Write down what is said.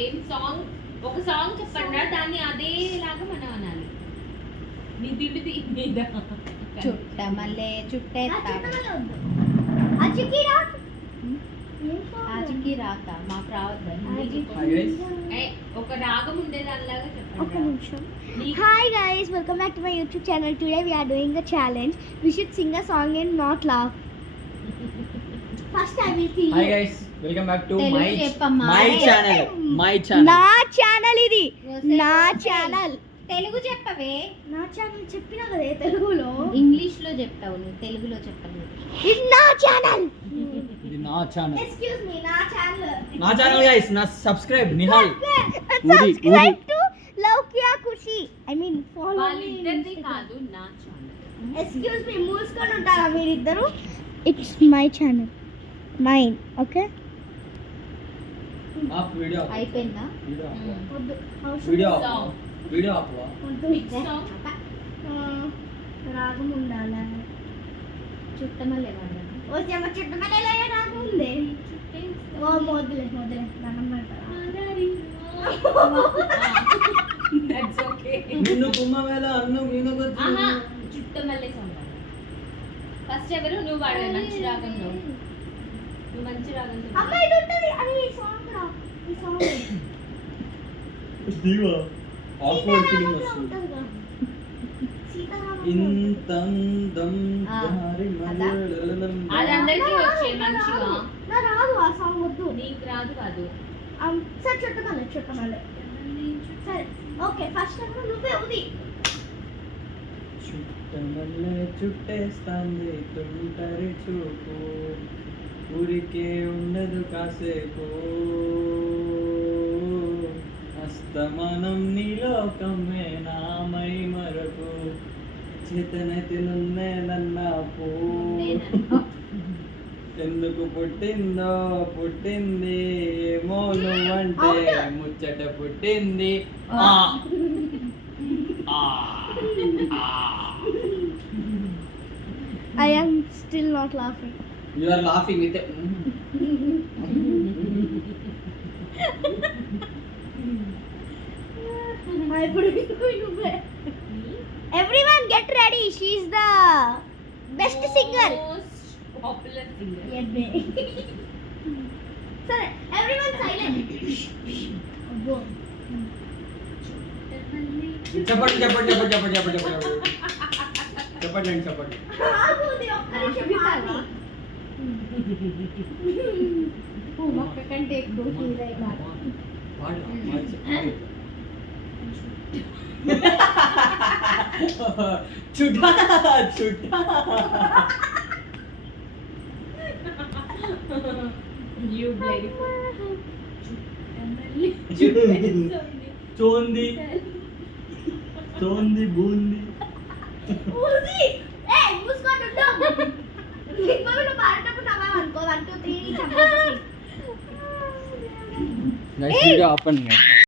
ఏం సాంగ్ ఒక సాంగ్ చెప్పండి దాన్ని అదేలాగా మనం అనాలి. నిధి మీద చుట్టమల్లే చుట్టేస్తా ఆచికి రాత మాకు రావద్దని ఒక రాగం ఉండే దానిలాగా చెప్పండి. ఒక నిమిషం. Hi guys, welcome back to my YouTube channel. Today we are doing a challenge. We should sing a song and not laugh. First I will sing. Hi guys, welcome back to Telugu my చెప్పమ్మా. channel. నా channel ఇది, నా channel. Telugu చెప్పవే. నా channel చెప్పినా కదా తెలుగులో. English లో చెప్తావు నువ్వు, తెలుగులో చెప్పలేదు. ఇది నా ఛానల్. ఇది నా ఛానల్. Excuse me, నా ఛానల్. నా ఛానల్ guys, నా subscribe Nihal. Subscribe to Laukia Kushi. I mean follow me. వాళ్ళిద్దరిది కాదు నా ఛానల్. Excuse me, మూసుకొని ఉంటారా మీరిద్దరు? It's my channel. Mine, okay? ఆప్ వీడియో అయిపోయిందా? Video Song. వీడియో ఆపవా? రాగం ఉండాలా? చుట్టమల్లే వాడాలి. ఓకే అమ్మ, చుట్టమల్లే రాగం ఉంది. ఓ మొదలే దండం పెడతారా? That's okay. నిన్ను కుమ్మవేళ అన్ను మీనుకొచ్చు. ఆహా, చుట్టమల్లే సాంగ్. ఫస్ట్ ఎవరు? నువ్వు వాడే మంచి రాగంలో. నువ్వు మంచి రాగం చెప్పు. అమ్మ ఇది ఉంటది. అరే ఈ సాంగ్ రా. ఈ సాంగ్ దీవా ఆక్వర్డ్ ఫీలింగ్ వస్తుంది. ఇంతందం దారి మల్లెలం. అది అందరికీ వచ్చే మంచిగా. నా రాదు ఆ సాంగ్ వద్దు. నీకు రాదు కాదు. సరే చుట్టమల్లే. సరే ఓకే, ఫస్ట్ నువ్వే ఉంది. చుట్టమల్లె చుట్టేస్తాంది తుంటరి చూపు, ఊరికే ఉండదు కాసేపు, అస్తమానం నీలోకమే నామై మరకు, చేతనైతే నన్నాపు, ఎందుకు పుట్టిందో పుట్టింది ఏమో నువ్వంటే ముచ్చట పుట్టింది. I am still not laughing. You are laughing with Everyone get ready. She is the best singer. Most popular singer. Sir, everyone silent. చెప్పండి చెప్పండి మొక్క కంటే ఎక్కువ ఫీల్ అయిపోయి చుట్టా You bloody చోంది బూంది ఊది. ఏయ్ మూసుకొని ఉండు. ఇప్పుడు నువ్వు పాడేటప్పుడు నవ్వావు అనుకో. 1 2 3 గైస్ వీడియో ఆపండి.